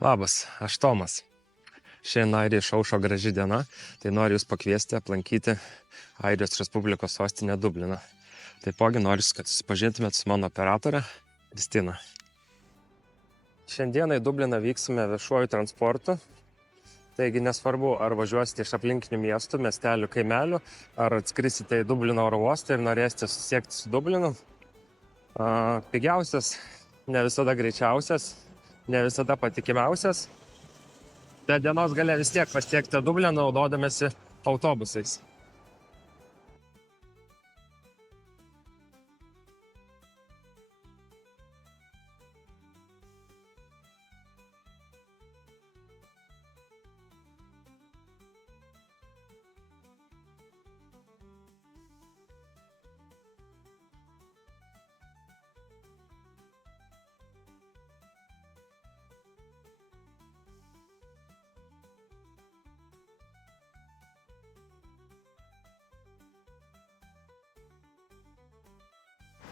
Labas, aš Tomas. Šiandien Airijai išaušo graži diena, tai noriu Jūs pakviesti aplankyti Airijos Respublikos sostinę Dubliną. Taipogi noriu, kad susipažintumėt su mano operatore Kristina. Šiandieną į Dubliną vyksime viešuoju transportu. Taigi nesvarbu, ar važiuosite iš aplinkinių miestų, miestelių, kaimelių, ar atskrisite į Dublino oro uostą ir norėsite susisiekti su Dublinu. Pigiausias, ne visada greičiausias, ne visada patikimiausias. Bet dienos gale vis tiek pasiekti Dubliną naudodamėsi autobusais.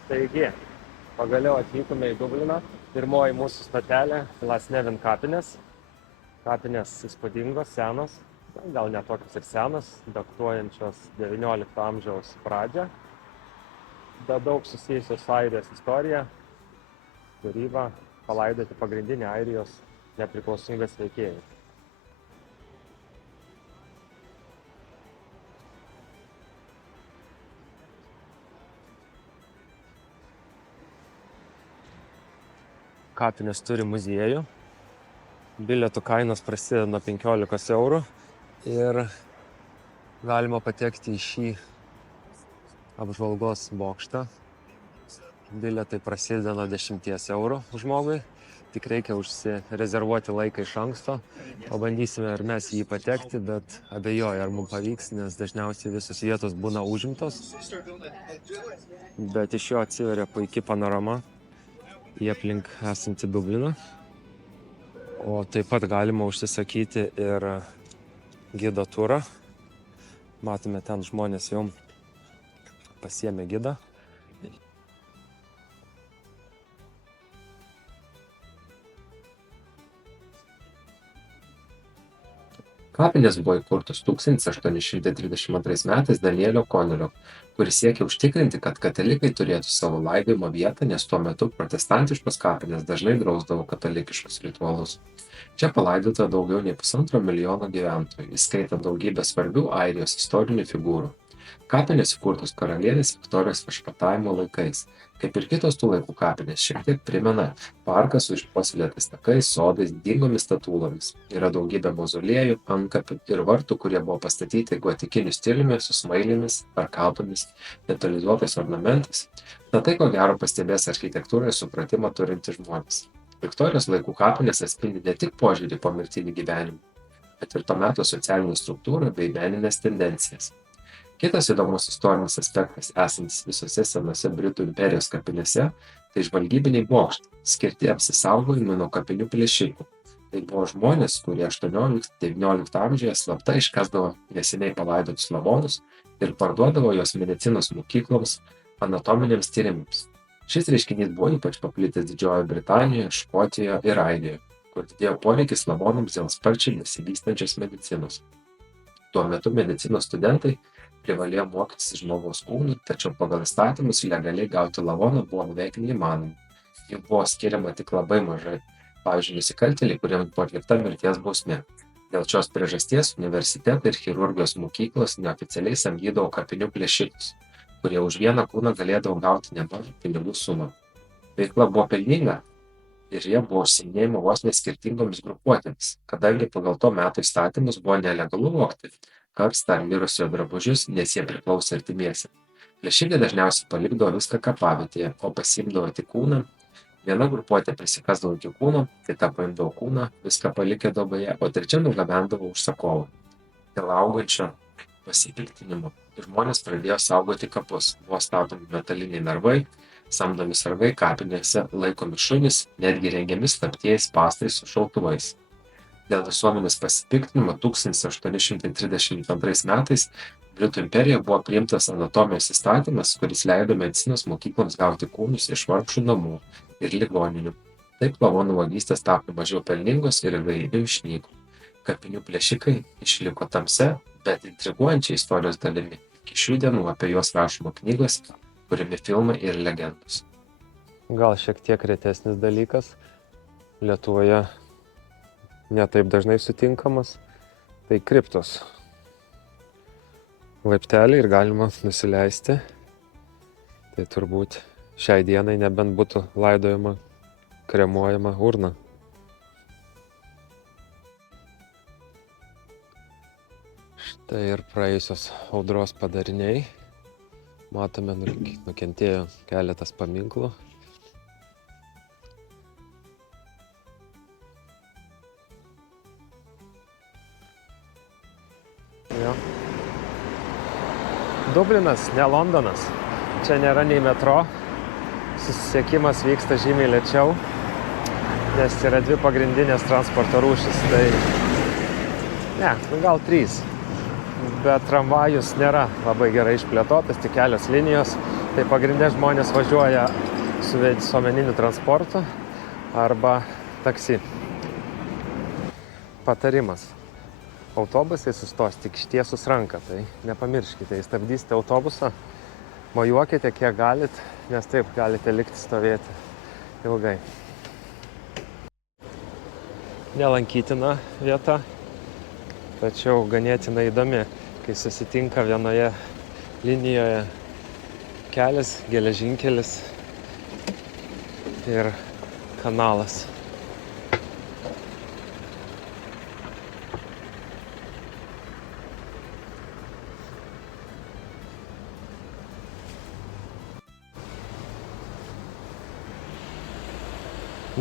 Taigi, pagaliau atvykome į Dubliną. Pirmoji mūsų stotelė Las Nevin kapinės. Kapinės įspūdingos, senos, gal ne tokios ir senos, datuojančios XIX amžiaus pradžią. Bet daug susijusios su Airijos istorija, kūryba, palaidoti pagrindinį Airijos nepriklausomybės veikėjai. Kapinės turi muziejų. Bilietų kainos prasideda nuo 15 eurų ir galima patekti į šį apžvalgos bokštą. Bilietai prasideda nuo 10 eurų žmogui. Tik reikia užsirezervuoti laiką iš anksto. Pabandysime ar mes jį patekti, bet abejoju, ar mums pavyks, nes dažniausiai visos vietos būna užimtos. Bet iš jo atsiveria puikia panorama į aplink esantį Dubliną. O taip pat galima užsisakyti ir gido turą. Matome, ten žmonės jau pasiėmė gidą. Kapinės buvo įkurtos 1832 metais Danielio Konelio, kuris siekė užtikrinti, kad katalikai turėtų savo laidojimo vietą, nes tuo metu protestantiškos kapinės dažnai drausdavo katalikiškus ritualus. Čia palaidota daugiau nei 1,5 milijono gyventojų, įskaitant daugybę svarbių Airijos istorinių figūrų. Kapinės įkurtos karalienės Viktorijos viešpatavimo laikais. Kaip ir kitos tų laikų kapinės, šiek tiek primena parką su išpuoselėtais takais, sodais, didingomis statulomis. Yra daugybė mauzoliejų, antkapių ir vartų, kurie buvo pastatyti gotikiniu stiliumi su smailėmis ar kalpomis, detalizuotais ornamentais. Na tai, ko gero, pastebės architektūroje supratimą turintys žmonės. Viktorijos laikų kapinės atspindi ne tik požiūrį po mirtinį gyvenimą, bet ir to meto socialinę struktūrą bei meninės tendencijas. Kitas įdomus istorinis aspektas esantis visose senose Britų imperijos kapinėse, tai žvalgybiniai bokštai, skirti apsisaugojimui nuo kapinių plėšikų. Tai buvo žmonės, kurie 18-19 amžiuje slapta iškasdavo neseniai palaidotus lavonus ir parduodavo juos medicinos mokykloms, anatominiams tyrimams. Šis reiškinys buvo ypač paplitęs Didžiojoje Britanijoje, Škotijoje ir Airijoje, kur didėjo poreikis lavonams dėl sparčiai nesivystančios medicinos. Tuo metu medicinos studentai privalėjo mokytis žmogaus kūnų, tačiau pagal įstatymus legaliai gauti lavoną buvo beveik neįmanoma. Jų buvo skiriama tik labai mažai. Pavyzdžiui, nusikaltėliai, kuriems buvo atlikta mirties bausmė. Dėl šios priežasties universitetai ir chirurgijos mokyklos neoficialiai samdydavo kapinių plėšikus, kurie už vieną kūną galėdavo gauti nemažą pinigų sumą. Veikla buvo pelninga ir jie buvo užsiiminėjama vos ne skirtingomis grupuotėmis, kadangi pagal to meto įstatymus buvo nelegalu vogti karstą ar mirusiojo drabužius, nes jie priklausė artimiesiems. Plėšikai dažniausiai palikdavo viską kapavietėje, o pasiimdavo tik kūną. Viena grupuotė prisikasdavo iki kūno, kita paimdavo kūną, viską palikę duobėje, o trečia nugabendavo užsakovą. Dėl augančio pasipiktinimo žmonės pradėjo saugoti kapus, buvo statomi metaliniai narvai, samdomi sargai kapinėse, laikomi šunys, netgi rengiami slaptieji spąstai su šautuvais. Dėl visuomenės pasipiktinimo 1832 metais Britų imperijoje buvo priimtas anatomijos įstatymas, kuris leido medicinos mokykloms gauti kūnus iš vargšų namų ir ligoninių. Taip lavonų vagystės tapo mažiau pelningos ir ilgainiui išnyko. Kapinių plėšikai išliko tamsia, bet intriguojančia istorijos dalimi. Iki šių dienų apie juos rašoma knygos, kuriami filmai ir legendos. Gal šiek tiek retesnis dalykas, Lietuvoje netaip dažnai sutinkamas, tai kriptos. Laiptelį ir galima nusileisti. Tai turbūt šiai dienai nebent būtų laidojama, kremuojama urna. Štai ir praėjusios audros padariniai. Matome, nukentėjo keletas paminklų. Jo. Dublinas, ne Londonas. Čia nėra nei metro. Susisiekimas vyksta žymiai lėčiau, nes yra dvi pagrindinės transporto rūšis. Gal 3. Bet tramvajus nėra labai gerai išplėtotas, tik kelios linijos. Tai pagrindė žmonės važiuoja su visuomeniniu transportu arba taksi. Patarimas. Autobusai sustos tik ištiesus ranką, tai nepamirškite, įstabdysite autobusą, mojuokite kiek galit, nes taip galite likti stovėti ilgai. Nelankytina vieta, tačiau ganėtinai įdomi, kai susitinka vienoje linijoje kelias, geležinkelis ir kanalas.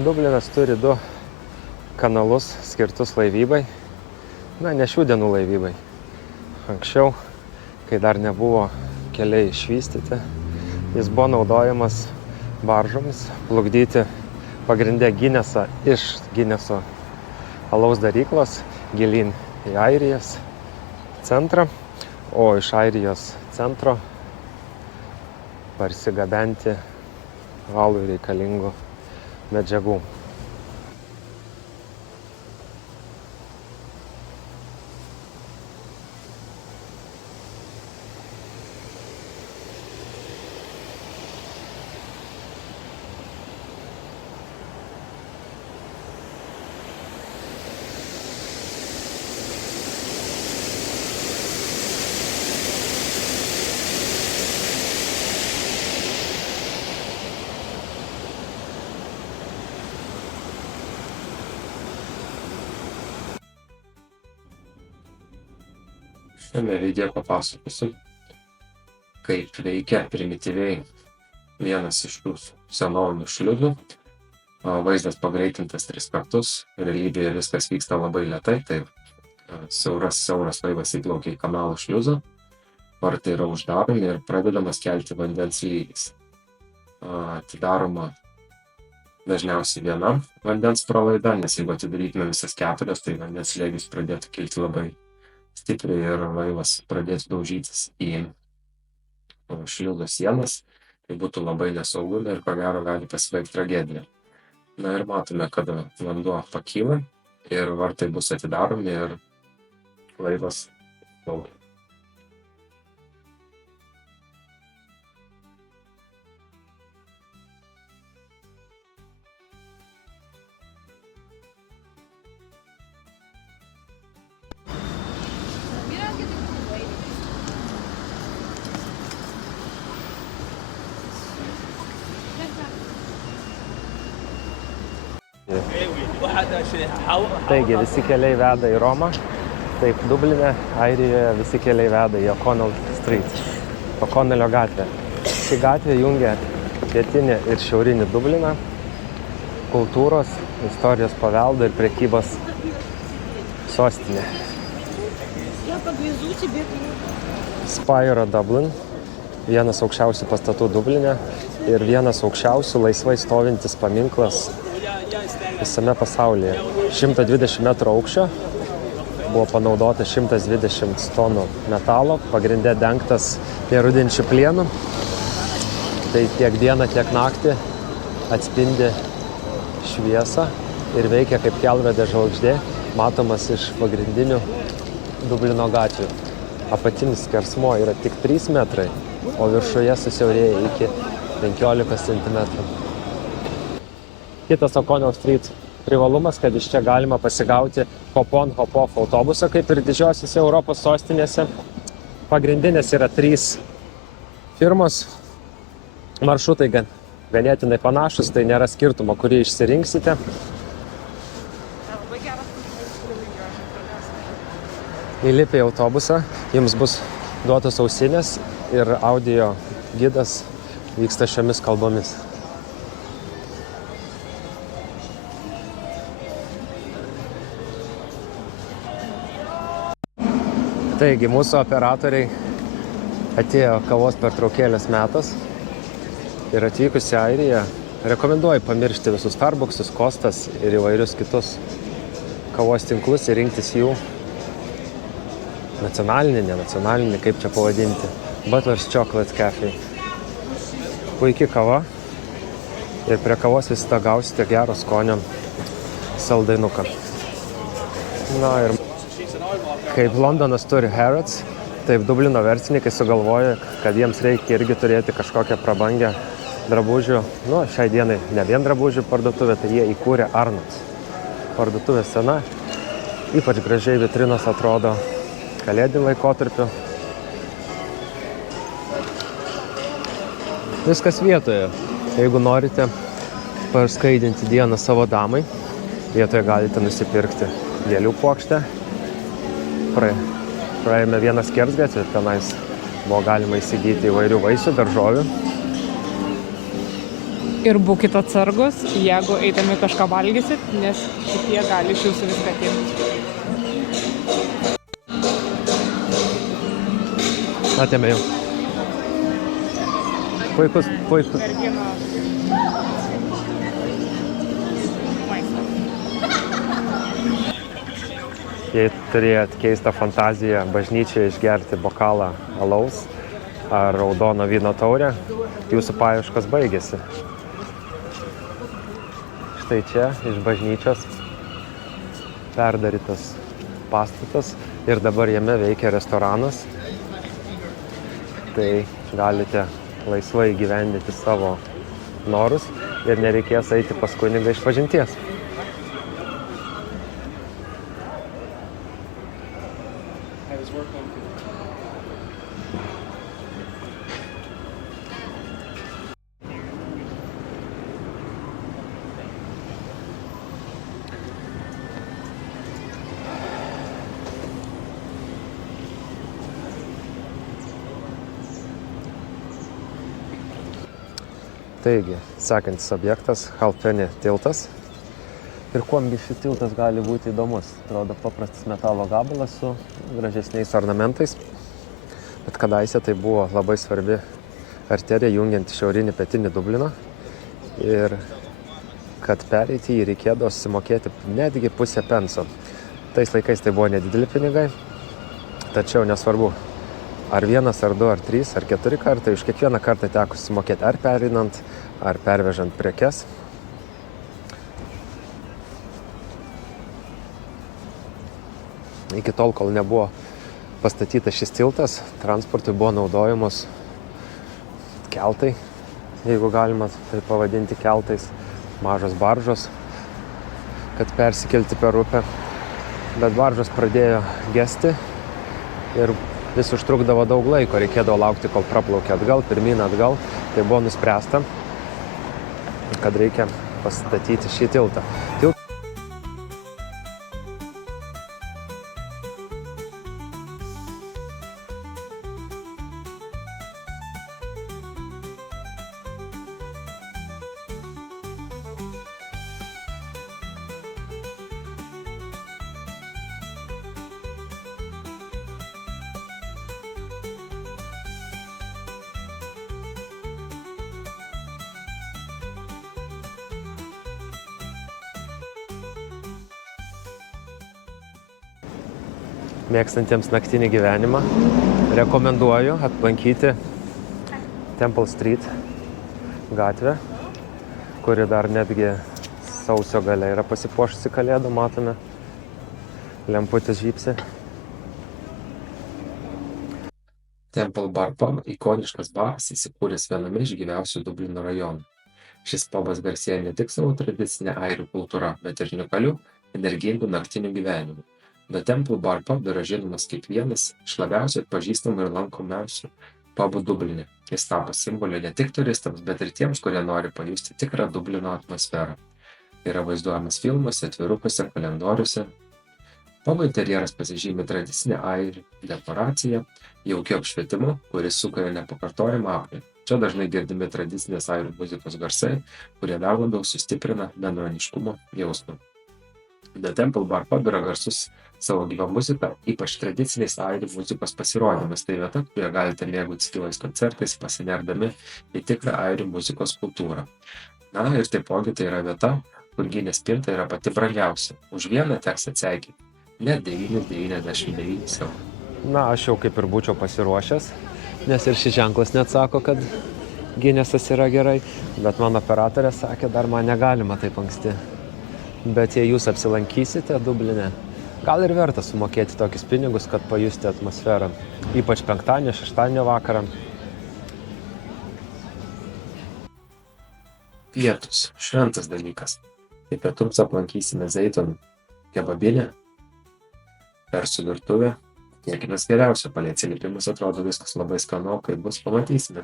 Dublinas turi 2 kanalus skirtus laivybai. Ne šių dienų laivybai. Anksčiau, kai dar nebuvo keliai išvystyti, jis buvo naudojamas baržomis plukdyti pagrindė Ginesą iš Gineso alaus daryklos gilyn į Airijos centrą, o iš Airijos centro parsigabenti alui reikalingų medžiagų. Šiame video papasakosiu, kaip veikia primityviai vienas iš tų senovinių šliuzų. Vaizdas pagreitintas 3 kartus, realybėje viskas vyksta labai lėtai, tai siauras laivas įplaukia į kanalo šliuzą, vartai yra uždaromi ir pradedamas kelti vandens lygis. Atidaroma dažniausiai viena vandens pralaida, nes jeigu atidarytume visas 4, tai vandens lygis pradėtų kilti labai stipriai ir laivas pradėtų daužytis į šliuzo sienas, tai būtų labai nesaugu ir ko gero gali pasibaigti tragedija. Na ir matome, kad vanduo pakyla ir vartai bus atidaromi ir laivas plaukia. Taigi, visi keliai veda į Romą. Taip, Dubline, Airijoje visi keliai veda į O'Connell Street, O'Connellio gatvę. Ši gatvė jungia pietinį ir šiaurinį Dubliną, kultūros, istorijos paveldo ir prekybos sostinė. Spire Dublin, vienas aukščiausių pastatų Dubline ir vienas aukščiausių laisvai stovintis paminklas visame pasaulyje. 120 metrų aukščio, buvo panaudota 120 tonų metalo, pagrindė dengtas nerūdinčiu plienu. Tai tiek dieną, tiek naktį atspindi šviesą ir veikia kaip kelrodė žvaigždė, matomas iš pagrindinių Dublino gatvių. Apatinis skersmuo yra tik 3 metrai, o viršuje susiaurėja iki 15 cm. Kitas O'Connell Street privalumas, kad iš čia galima pasigauti hop-on, hop-off autobusą, kaip ir didžiosiose Europos sostinėse. Pagrindinės yra 3 firmos. Maršrutai ganėtinai panašus, tai nėra skirtumo, kurį išsirinksite. Įlipę į autobusą, jums bus duotos ausinės ir audio gidas vyksta šiomis kalbomis. Taigi, mūsų operatoriai atėjo kavos pertraukėlės metas ir atvykus į Airiją rekomenduoju pamiršti visus Starbucksus, Kostas ir įvairius kitus kavos tinklus ir rinktis jų nacionalinį, nenacionalinį, kaip čia pavadinti, Butler's Chocolate Cafe. Puiki kava ir prie kavos visada gausite gero skonio saldainuką. Na ir kaip Londonas turi Harrods, taip Dublino verslininkai sugalvoja, kad jiems reikia irgi turėti kažkokią prabangę drabužių. Šiai dienai ne vien drabužių parduotuvė, tai jie įkūrė Arnold's. Parduotuvė sena, ypač gražiai vitrinos atrodo kalėdiniu laikotarpiu. Viskas vietoje. Jeigu norite paskaidinti dieną savo damai, vietoje galite nusipirkti gėlių puokštę. Praėjome vieną skersgatvį, tenais buvo galima įsigyti įvairių vaisių, daržovių. Ir būkite atsargus, jeigu eidami kažką valgysit, nes šitie gali iš jūsų viską atimti. Atėmė jau. Puikus. Mergino maistą. Jei turėjot keistą fantaziją bažnyčioje išgerti bokalą alaus ar raudono vyno taurę, jūsų paieškos baigėsi. Štai čia iš bažnyčios perdarytas pastatas ir dabar jame veikia restoranas. Tai galite laisvai įgyvendinti savo norus ir nereikės eiti pas kunigą išpažinties. Taigi, sekantis objektas – Halfpenny tiltas. Ir kuomgi šis tiltas gali būti įdomus. Atrodo paprastas metalo gabalas su gražesniais ornamentais. Bet kadaise tai buvo labai svarbi arterija jungianti šiaurinį pietinį Dubliną. Ir kad pereiti jį reikėdavo susimokėti netgi pusę penso. Tais laikais tai buvo nedideli pinigai, tačiau nesvarbu. Ar 1, ar 2, ar 3, ar 4 kartai, už kiekvieną kartą teko susimokėti ar pereinant, ar pervežant prekes. Iki tol, kol nebuvo pastatytas šis tiltas, transportui buvo naudojamos keltai, jeigu galima tai pavadinti keltais, mažos baržos, kad persikelti per upę. Bet baržos pradėjo gesti ir vis užtrukdavo daug laiko, reikėdavo laukti, kol praplaukė atgal, pirmyn atgal. Tai buvo nuspręsta, kad reikia pastatyti šį tiltą. Mėgstantiems naktinį gyvenimą rekomenduoju aplankyti Temple Street gatvę, kuri dar netgi sausio gale yra pasipuošusi kalėdų, matome. Lemputės žypsi. Temple Bar Pub ikoniškas baras įsikūręs viename iš gyviausių Dublino rajonų. Šis pubas garsėja ne tik savo tradicinę airių kultūrą, bet ir unikaliu, energingų naktinių gyvenimų. The Temple Bar Pub yra žinomas kaip vienas iš labiausiai atpažįstamų ir lankomiausių pubų Dubline. Jis tapo simboliu ne tik turistams, bet ir tiems, kurie nori pajusti tikrą Dublino atmosferą. Yra vaizduojamas filmuose, atvirukuose, kalendoriuose. Pubo interjeras pasižymi tradicinė airių dekoracija, jaukiu apšvietimu, kuris sukuria nepakartojamą aplinką. Čia dažnai girdimi tradicinės airių muzikos garsai, kurie dar labiau sustiprina bendruomeniškumo jausmą. The Temple Bar Pub yra garsus savo gyvą muziką, ypač tradiciniais airių muzikos pasirodymais. Tai vieta, kurioje galite mėgautis gyvais koncertais, pasinerdami į tikrą airių muzikos kultūrą. Na ir taipogi tai yra vieta, kur Guinness spinta yra pati brangiausia. Už vieną teks atseikėti net 9,99 €. Na, aš jau kaip ir būčiau pasiruošęs, nes ir šis ženklas net sako, kad Guinnessas yra gerai, bet mano operatorė sakė, dar man negalima taip anksti. Bet jei jūs apsilankysite Dubline, gal ir verta sumokėti tokius pinigus, kad pajusti atmosferą, ypač penktadienio, šeštadienio vakarą. Pietus – šventas dalykas. Tai pietums aplankysime Zeitonų kebabinę, persų virtuvę. Tikėkimės geriausio, palei atsiliepimus atrodo viskas labai skanu, kaip bus, pamatysime.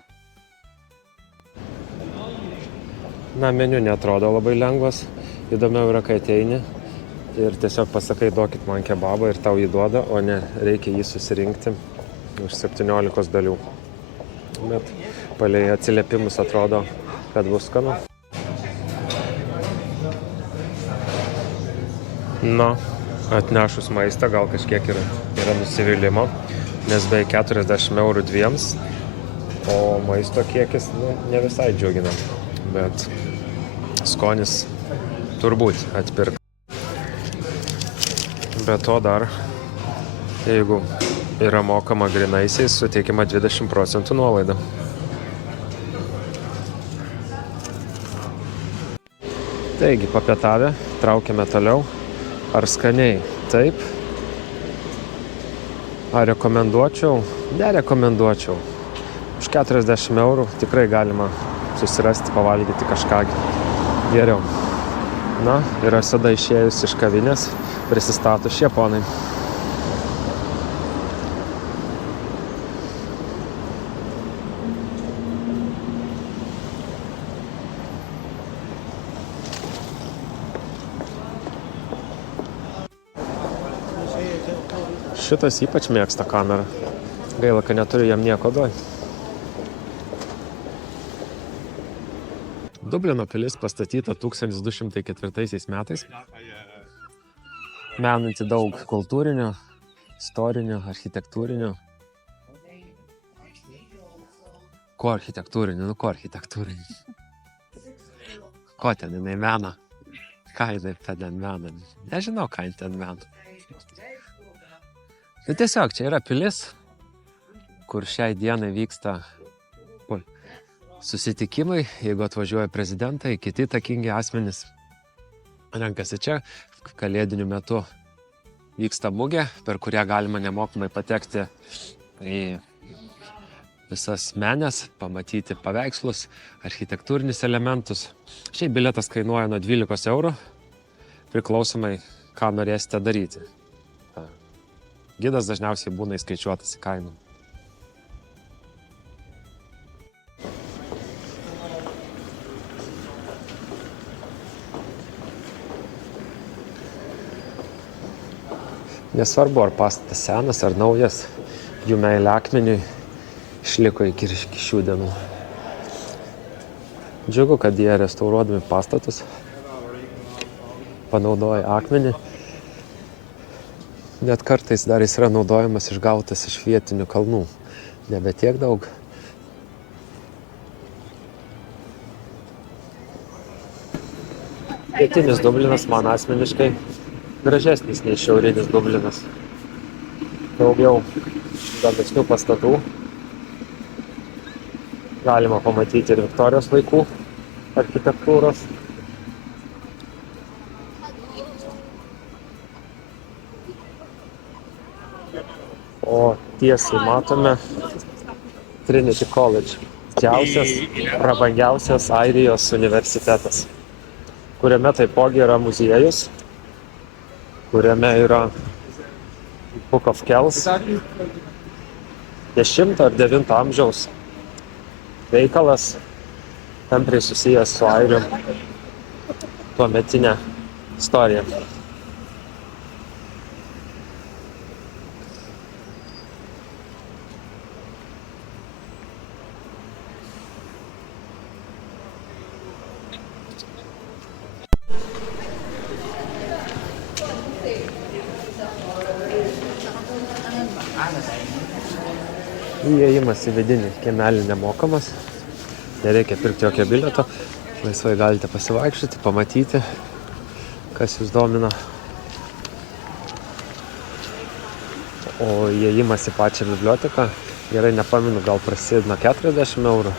Na, meniu neatrodo labai lengvas, įdomiau yra, kai ateini ir tiesiog pasakai, duokit man kebabą ir tau jį duoda, o ne reikia jį susirinkti už 17 dalių. Bet palei atsiliepimus atrodo, kad bus skanu. Na, atnešus maistą gal kažkiek yra nusivylimo, nes beveik 40 € dviems, o maisto kiekis ne visai džiugina, bet skonis turbūt atpirka. Be to dar, jeigu yra mokama grynaisiais, suteikiama 20% nuolaida. Taigi, papietavę, traukiame toliau. Ar skaniai? Taip. Ar rekomenduočiau? Nerekomenduočiau. Už 40 € tikrai galima susirasti, pavalgyti kažką geriau. Na, ir Asada išėjus iš kavinės, prisistato šie ponai. Šitas ypač mėgsta kamerą. Gaila, kad neturiu jam nieko duoti. Dublino pilis pastatyta 1204 metais. Menanti daug kultūrinio, istorinio, architektūrinio. Ko architektūrinio? Ko architektūrinio? Ko ten jinai mena? Ką jinai ten mena? Nežinau, ką jinai ten mena. Tai tiesiog čia yra pilis, kur šiai dienai vyksta susitikimai, jeigu atvažiuoja prezidentai, kiti įtakingi asmenys renkasi čia. Kalėdiniu metu vyksta mugė, per kurią galima nemokamai patekti į visas menes, pamatyti paveikslus, architektūrinius elementus. Šiaip bilietas kainuoja nuo 12 €, priklausomai, ką norėsite daryti. Gidas dažniausiai būna įskaičiuotas į kainą. Nesvarbu, ar pastatas senas ar naujas, jų meilė akmeniui išliko iki šių dienų. Džiugu, kad jie restauruodami pastatus panaudoja akmenį. Net kartais dar jis yra naudojamas išgautas iš vietinių kalnų. Nebe tiek daug. Pietinis Dublinas man asmeniškai gražesnis nei šiaurinis Dublinas. Daugiau įdomesnių pastatų. Galima pamatyti ir Viktorijos laikų architektūros. o tiesiai matome Trinity College. Didžiausias, prabangiausias Airijos universitetas, kuriame taipogi yra muziejus, kuriame yra Book of Kells, 10 ar 9 amžiaus veikalas, tampriai susijęs su airių tuometinė istorija. Įėjimas į vidinį kiemelį nemokamas, nereikia pirkti jokio bilieto, laisvai galite pasivaikščioti, pamatyti, kas jūs domina. O įėjimas į pačią biblioteką, gerai nepamenu, gal prasideda nuo 40 eurų.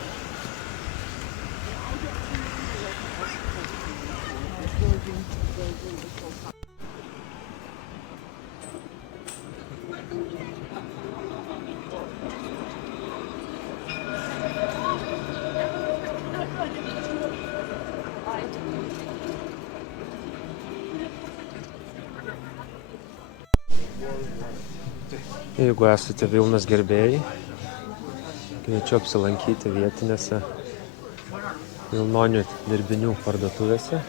Jeigu esate vilnos gerbėjai, kviečiu apsilankyti vietinėse vilnonių dirbinių parduotuvėse.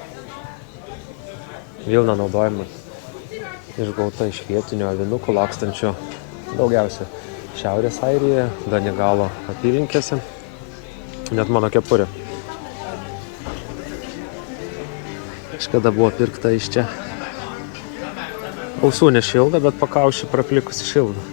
Vilna naudojama išgauta iš vietinių avinukų, lakstančių daugiausia Šiaurės Airijoje, Donegalo apylinkėse. Net mano kepurė kažkada buvo pirkta iš čia. Ausų nešilda, bet pakaušį praplikusi šilda.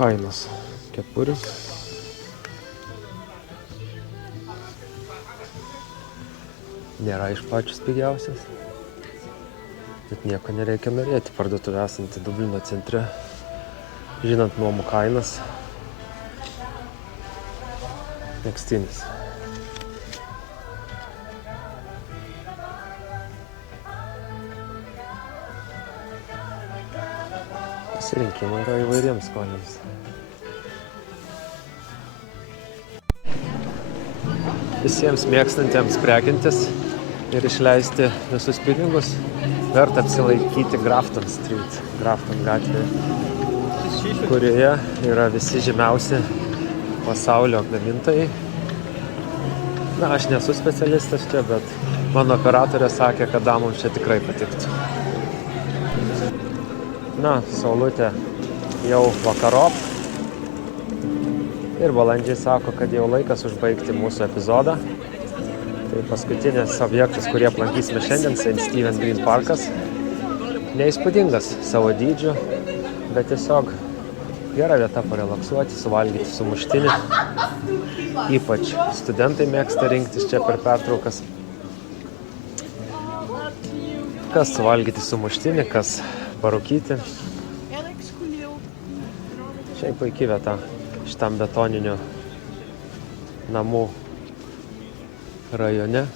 Kainos kepurės. Nėra iš pačios pigiausias, bet nieko nereikia norėti. Parduotuvė esanti Dublino centre, žinant nuomų kainas. Megztinis. Pasirinkimai yra įvairiems skoniams. Visiems mėgstantiems prekintis ir išleisti visus pinigus, verta apsilaikyti Grafton Street, Grafton gatvėje, kurioje yra visi žymiausi pasaulio gamintojai. Na, aš nesu specialistas čia, bet mano operatorė sakė, kad damoms čia tikrai patiktų. Na, saulutė jau vakarop ir balandžiai sako, kad jau laikas užbaigti mūsų epizodą. Tai paskutinis objektas, kurį aplankysime šiandien, St. Stephen Green Parkas. Neįspūdingas savo dydžiu, bet tiesiog gera vieta parelaksuoti, suvalgyti sumuštinį. Ypač studentai mėgsta rinktis čia per pertraukas. Kas suvalgyti sumuštinį, kas parūkyti. Šiaip puikiai vieta šitam betoninių namų rajone.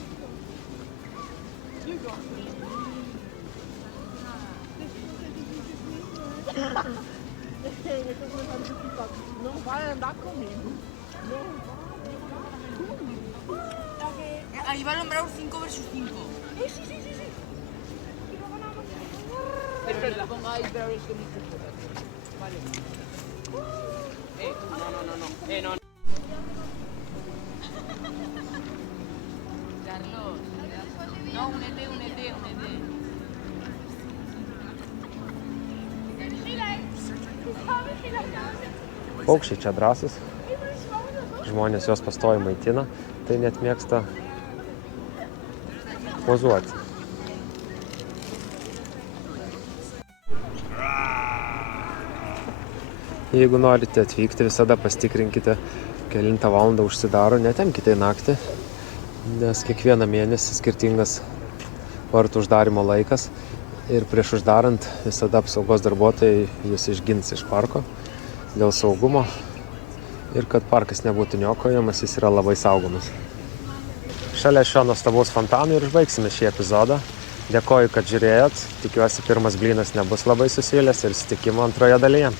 Ahí va a nombrar un 5 versus 5. Sí. Pero la ponga ahí, pero a ver qué dice. Vale. No. Carlos. No, únete. Paukščiai čia drąsus, žmonės juos pastoviai maitina, tai net mėgsta pozuoti. Jeigu norite atvykti, visada pasitikrinkite, kelintą valandą užsidaro, netemkite į naktį, nes kiekvieną mėnesį skirtingas vartų uždarimo laikas ir prieš uždarant visada apsaugos darbuotojai jūs išgins iš parko dėl saugumo ir kad parkas nebūtų niokojamas, jis yra labai saugomas. Šalia šio nuostabaus fontano ir užbaigsime šį epizodą. Dėkoju, kad žiūrėjot, tikiuosi pirmas blynas nebus labai susivylęs ir susitikimo antroje dalyje.